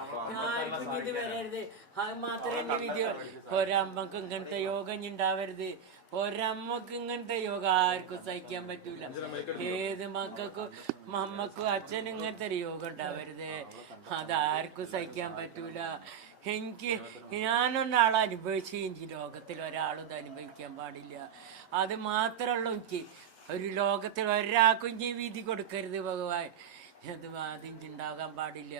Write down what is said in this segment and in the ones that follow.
ആർക്കും ഇത് വരരുത്. അത് മാത്രമേ എന്റെ വിധി. ഒരമ്മക്ക് ഇങ്ങനത്തെ യോഗം ഉണ്ടാവരുത്. ഒരമ്മക്ക് ഇങ്ങനത്തെ യോഗം ആർക്കും സഹിക്കാൻ പറ്റൂല. ഏത് മക്കൾക്കും അമ്മക്കും അച്ഛനും ഇങ്ങനത്തെ ഒരു യോഗം ഉണ്ടാവരുത്. അതാർക്കും സഹിക്കാൻ പറ്റൂല. എനിക്ക് ഞാനൊരാളെ അനുഭവിച്ച് ഈ ലോകത്തിൽ ഒരാളും ഇത് അനുഭവിക്കാൻ പാടില്ല. അത് മാത്രമുള്ളൂ എനിക്ക്. ഒരു ലോകത്തിൽ ഒരാൾക്കും ഇനി വിധി കൊടുക്കരുത് ഭഗവാൻ. അത് അതിണ്ടാകാൻ പാടില്ല.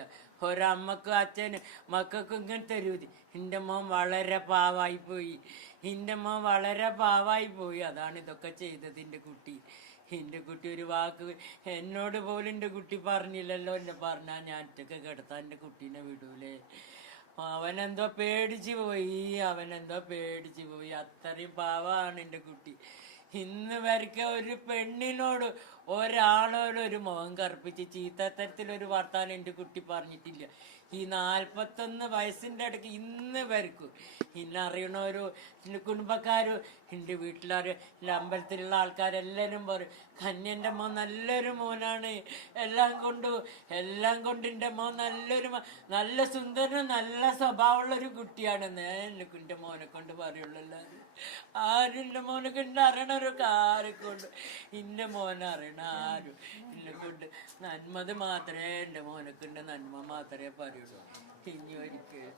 ഒരമ്മക്കും അച്ഛനും മക്കൾക്കും ഇങ്ങനത്തെ ഒരു വിധി. എൻ്റെ മോൻ വളരെ പാവായിപ്പോയി. എൻ്റെ മോൻ വളരെ പാവായിപ്പോയി. അതാണ് ഇതൊക്കെ ചെയ്തത് എൻ്റെ കുട്ടി. എൻ്റെ കുട്ടി ഒരു വാക്ക് എന്നോട് പോലും എൻ്റെ കുട്ടി പറഞ്ഞില്ലല്ലോ. എന്നെ പറഞ്ഞാൽ ഞാൻ ഒറ്റക്ക് കിടത്താൻ എൻ്റെ കുട്ടീനെ വിടൂലേ. അവനെന്തോ പേടിച്ചു പോയി. അത്രയും പാവാണ് എൻ്റെ കുട്ടി. ഇന്ന് വരയ്ക്ക ഒരു പെണ്ണിനോട് ഒരാളോട് ഒരു മുഖം കറുപ്പിച്ച് ചീത്തത്തരത്തിലൊരു വർത്താനം എൻ്റെ കുട്ടി പറഞ്ഞിട്ടില്ല. ഈ 41 വയസ്സിൻ്റെ ഇടയ്ക്ക് ഇന്ന് വരക്കും ഇന്നറിയണവരും എൻ്റെ കുടുംബക്കാരും എൻ്റെ വീട്ടിലാരും എൻ്റെ അമ്പലത്തിലുള്ള ആൾക്കാരെല്ലാവരും പറയും കന്യൻ്റെ മോൻ നല്ലൊരു മോനാണ്. എല്ലാം കൊണ്ട് എൻ്റെ മോൻ നല്ല സുന്ദരനും നല്ല സ്വഭാവമുള്ളൊരു കുട്ടിയാണെന്ന് എൻ്റെ മോനെ കൊണ്ട് പറയുള്ളൂ. എല്ലാവരും ആരും എൻ്റെ മോനെ കൊണ്ട് അറിയണവരൊക്കെ ആരെക്കൊണ്ട് എൻ്റെ മോനെ അറിയണ ആരും എന്നെ കൊണ്ട് നന്മത് മാത്രമേ എൻ്റെ മോനെ കൊണ്ട് നന്മ മാത്രമേ പറയുള്ളൂ. ഇനി ഒരിക്കൽ